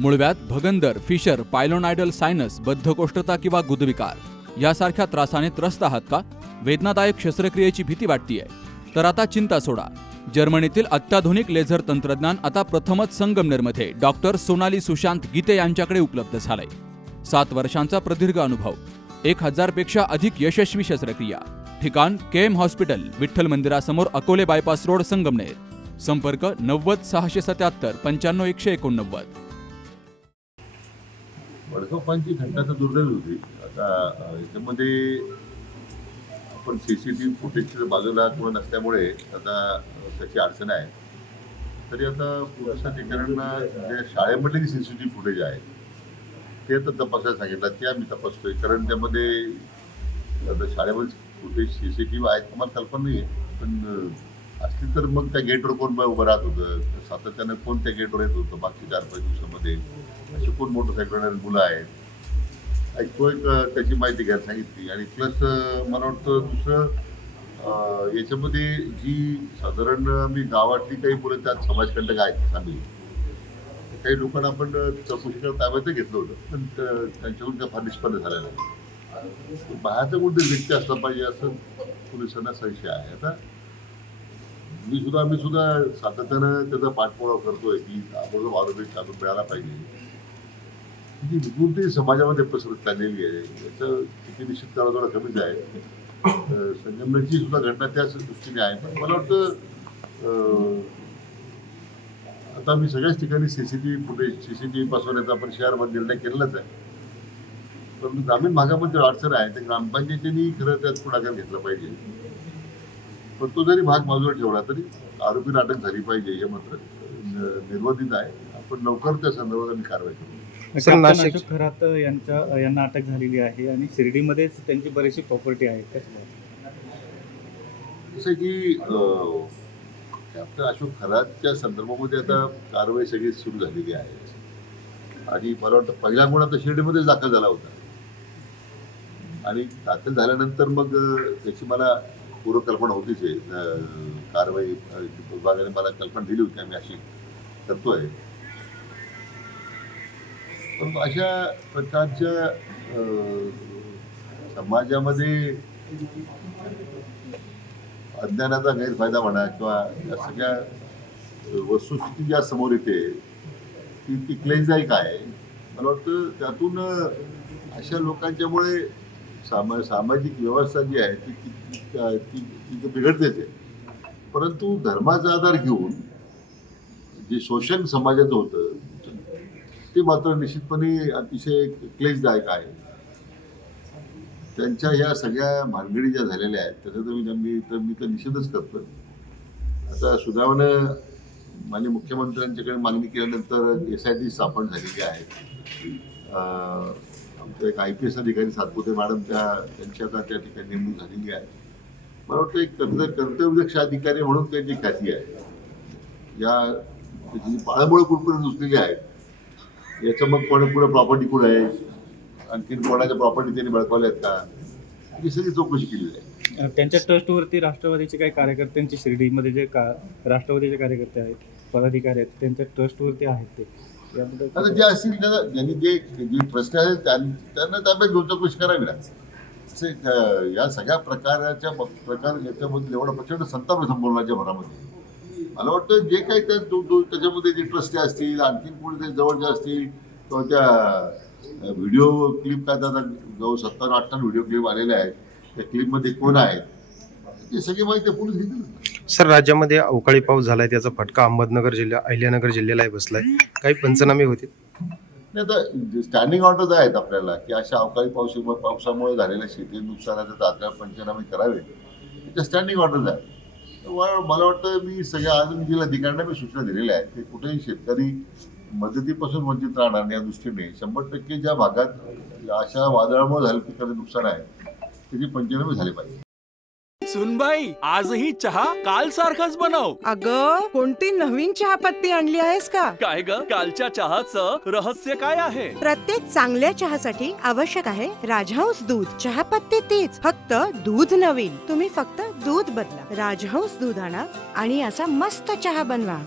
मूळव्याध, भगंदर, fissure, पायलोनायडल sinus, बद्धकोष्ठता किंवा गुदविकार यासारख्या त्रासाने त्रस्त आहात का? वेदनादायक शस्त्रक्रियेची भीती वाटतेय? तर आता चिंता सोडा. जर्मनीतील अत्याधुनिक लेझर तंत्रज्ञान आता प्रथमच संगमनेरमध्ये डॉक्टर सोनाली सुशांत गीते यांच्याकडे उपलब्ध झालंय. 7 वर्षांचा प्रदीर्घ अनुभव, 1000 पेक्षा अधिक यशस्वी शस्त्रक्रिया. ठिकाण केएम हॉस्पिटल, विठ्ठल मंदिरासमोर, अकोले बायपास रोड, संगमनेर. संपर्क 90 677 95 189. वडगावपांची घटना तर दुर्दैवी होती. आता याच्यामध्ये आपण CCTV फुटेजच्या बाजूला कोण नसल्यामुळे आता त्याची अडचण आहे. तरी आता पोलिस अधिकाऱ्यांना जे शाळेमधले जे CCTV फुटेज आहे ते आता तपासायला सांगितलं. ते आम्ही तपासतोय, कारण त्यामध्ये आता शाळेमध्ये फुटेज CCTV आहेत तुम्हाला कल्पना नाही आहे, पण असली तर मग त्या गेटवर कोण उभं राहत होतं, सातत्यानं कोण त्या गेटवर येत होतं मागच्या 4-5 दिवसामध्ये, अशी कोण मोटरसायकलवर मुलं आहेत, तो एक त्याची माहिती घ्यायला सांगितली. आणि प्लस मला वाटतं दुसरं याच्यामध्ये जी साधारण मी गावातली काही मुलं त्यात समाजकंटक आहेत चांगली, काही लोकांना आपण चौकशी ताब्यात घेतलं होतं, पण त्यांच्याकडून त्या फार निष्पन्न झालेलं नाही. बाहेरचा कोणतरी व्यक्ती असला पाहिजे असं पोलिसांना संशय आहे. आता आम्ही सुद्धा सातत्यानं त्याचा पाठपुरावा करतोय की आपण आरोपी शोधून मिळाला पाहिजे. ही विकृती समाजामध्ये पसरत चाललेली आहे, याचं किती निश्चित करणं थोडं कमीच आहे. संगमनेरची सुद्धा घटना त्याच दृष्टीने आहे. पण मला वाटतं आता मी सगळ्याच ठिकाणी CCTV पासून याचा आपण शहरामध्ये निर्णय केलेलाच आहे. पण ग्रामीण भागामध्ये अडचण आहे, ते ग्रामपंचायतींनी खरं त्यात पुढाकार घेतला पाहिजे. पण तो जरी भाग बाजूला ठेवला तरी आरोपीला अटक झाली पाहिजे हे मात्र निर्वाधित आहे. आपण लवकर त्या संदर्भात आम्ही कारवाई करू. नाशिक खरात यांना अटक झालेली आहे आणि शिर्डीमध्येच त्यांची बरीचशी प्रॉपर्टी आहे. जसं की कॅप्टन अशोक खरातच्या संदर्भामध्ये आता कारवाई सगळी सुरू झालेली आहे. आणि मला वाटतं पहिला गुन्हा तर शिर्डीमध्येच दाखल झाला होता, आणि दाखल झाल्यानंतर मग त्याची मला पूर्वकल्पना होतीच आहे. कारवाई विभागाने मला कल्पना दिली होती, आम्ही अशी करतोय. पण अशा प्रकारच्या समाजामध्ये अज्ञानाचा गैरफायदा म्हणा किंवा या सगळ्या वस्तुस्थिती ज्या समोर येते ती क्लेशदायक आहे. मला वाटतं त्यातून अशा लोकांच्यामुळे सामाजिक व्यवस्था जी आहे ती बिघडतेच आहे. परंतु धर्माचा आधार घेऊन जे शोषण समाजाचं होतं ते मात्र निश्चितपणे अतिशय क्लेशदायक आहे. त्यांच्या ह्या सगळ्या भानगडी ज्या झालेल्या आहेत त्याचा मी तर निषेधच करतो. आता सुदैवानं माननीय मुख्यमंत्र्यांच्याकडे मागणी केल्यानंतर SIT स्थापन झालेली आहे. आमच्या एक IPS अधिकारी सातपुते मॅडम त्यांची आता त्या ठिकाणी नेमणूक झालेली आहे. मला वाटतं एक कर्तव्यदक्ष अधिकारी म्हणून त्यांची ख्याती आहे. या जी पाळंमुळं कुठपर्यंत रुजलेली आहेत याचं मग पुढे प्रॉपर्टी कुठं आहे, आणखीन कोणाच्या प्रॉपर्टी त्यांनी बळकावल्या आहेत का, ही सगळी चौकशी केली आहे. त्यांच्या ट्रस्टवरती राष्ट्रवादीचे काही कार्यकर्त्यांची शिर्डीमध्ये जे राष्ट्रवादीचे कार्यकर्ते आहेत, पदाधिकारी आहेत, त्यांच्या ट्रस्टवरती आहेत ते याबद्दल आता जे असतील ज्यांनी जे ट्रस्ट आहेत त्यांना ताब्यात घेऊन चौकशी करावी लागते. असे या सगळ्या प्रकार याच्यामध्ये एवढा प्रचंड संताप संपूर्णाच्या भरामध्ये मला वाटतं जे काही त्याच्यामध्ये जे ट्रस्टी असतील, आणखीन कोणी ते जवळचे असतील, किंवा त्या व्हिडिओ क्लिप काय आता जवळ 17-18 व्हिडिओ क्लिप आलेले आहेत, त्या क्लिपमध्ये कोण आहेत ते सगळी माहिती पोलीस घेतील. सर, राज्यामध्ये अवकाळी पाऊस झालाय, त्याचा फटका अहिल्यानगर जिल्ह्यालाही बसलाय, काही पंचनामे होतील? नाही, आता स्टँडिंग ऑर्डर्स आहेत आपल्याला की अशा अवकाळी पावसामुळे झालेल्या शेती नुकसानाचे तात्काळ पंचनामे करावे, त्याच्या स्टँडिंग ऑर्डर्स आहेत. मला वाटतं मी सगळ्या अजून जिल्हाधिकाऱ्यांना मी सूचना दिलेल्या आहेत की कुठेही शेतकरी मदतीपासून वंचित राहणार नाही या दृष्टीने 100% ज्या भागात अशा वादळामुळे झालेलं पिकाचं नुकसान आहे त्याची पंचनामे झाले पाहिजे. सुनबाई, आजही चहा काल सारखाच बनव. अगं, कोणती नवीन चहापत्ती आणली आहेस का? काय ग, कालच्या चहाचं रहस्य काय आहे? प्रत्येक चांगल्या चहासाठी आवश्यक आहे राजहंस दूध. चहापत्ती तीच, फक्त दूध नवीन. तुम्ही फक्त दूध बदला. राजहंस दूध आणा आणि असा मस्त चहा बनवा.